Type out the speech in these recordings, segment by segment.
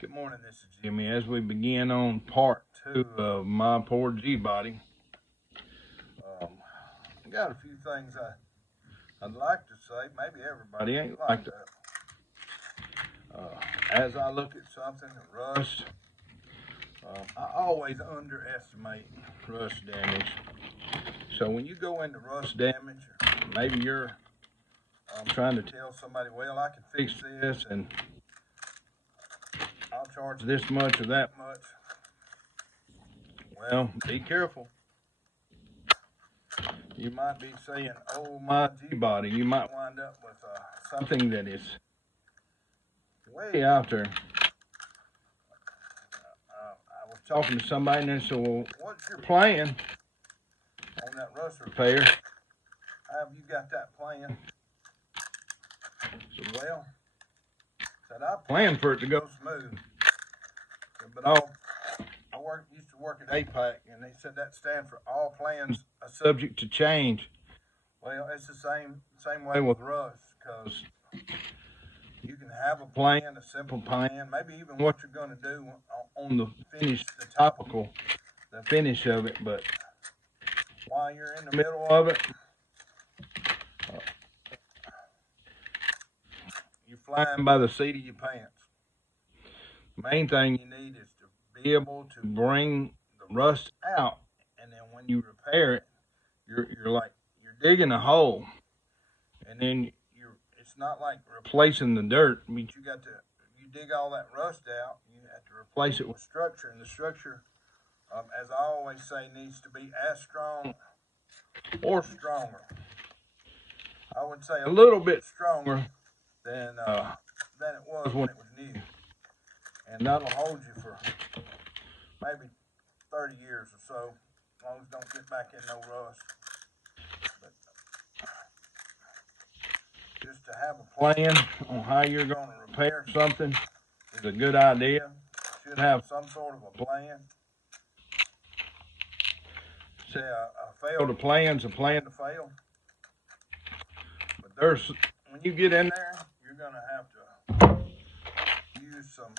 Good morning, this is Jimmy. As we begin on part 2 of my poor G-body, I got a few things I'd like to say. Maybe everybody ain't like that. As I look at something, rust, I always underestimate rust damage. So when you go into rust damage, maybe you're trying to tell somebody, well, I can fix this and I'll charge this much or that much. Well, be careful. You might be saying, oh, my G-body. You might wind up with something that is way out there. I was talking to somebody and they said, well, what's your plan on that rust repair? How have you got that plan? I said, well, I planned for it to go smooth. But I used to work at APAC, and they said that stands for all plans are subject to change. Well, it's the same way with rust, because you can have a plan, a simple plan, maybe even what you're going to do on the finish, the finish of it. But while you're in the middle of it, you're flying by the seat of your pants. The main thing you need is to be able to bring the rust out, and then when you repair it, you're digging a hole, and then it's not like replacing the dirt. I mean, you dig all that rust out, you have to replace it with structure, and the structure, as I always say, needs to be as strong or stronger. I would say a little bit stronger than it was when it was new, and that'll hold you for maybe 30 years or so, as long as you don't get back in no rust. But just to have a plan on how you're going to repair something is a good idea. You should have some sort of a plan. Say a failed plan's a plan to fail. But when you get in there, you're going to have to use some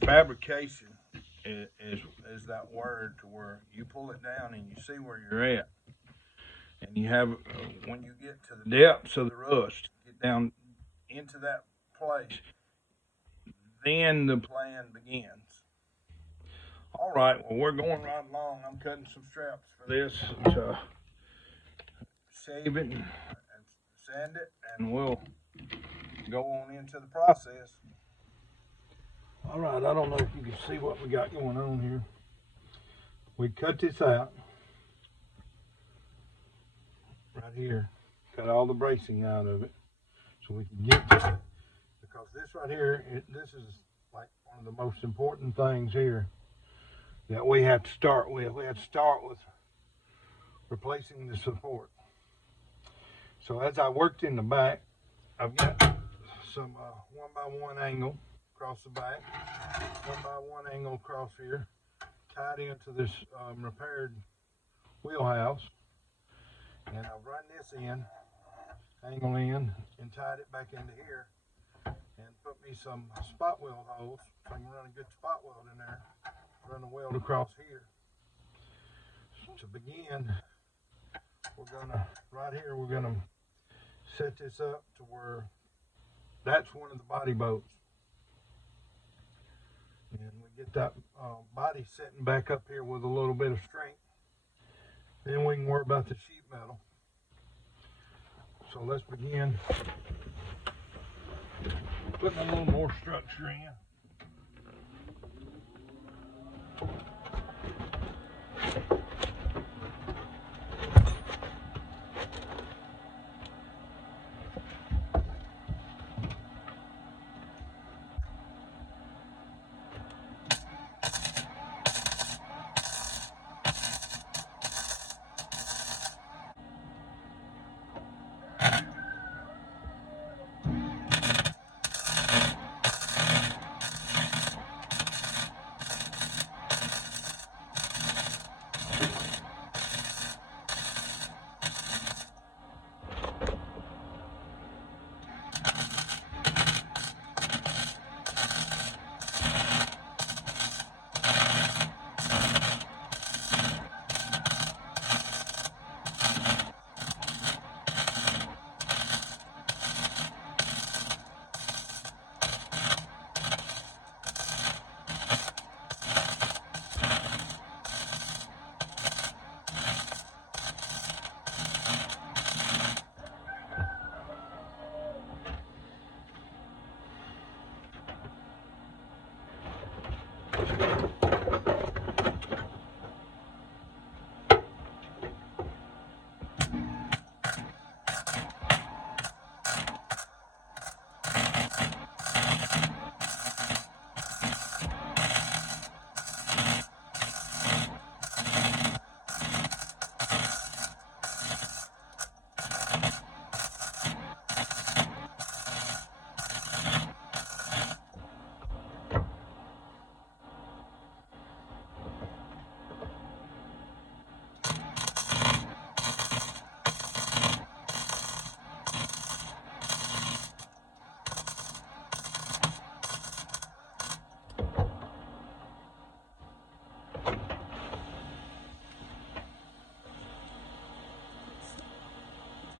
fabrication. Is that word, to where you pull it down and you see where you're at, and you have when you get to the depths of the rust, get down into that place, then the plan begins. All right, well, we're going right along. I'm cutting some straps for this to shave it and sand it, and we'll go on into the process. All right, I don't know if you can see what we got going on here. We cut this out right here, cut all the bracing out of it so we can get to it. Because this right here, this is like one of the most important things here that we have to start with. We have to start with replacing the support. So as I worked in the back, I've got some 1x1 angle across the back, 1x1 angle across here, tied into this repaired wheelhouse, and I've run this in, angle in, and tied it back into here, and put me some spot weld holes so I can run a good spot weld in there, run the weld across here. To begin, we're gonna set this up to where that's one of the body bolts. And we get that body setting back up here with a little bit of strength. Then we can worry about the sheet metal. So let's begin putting a little more structure in.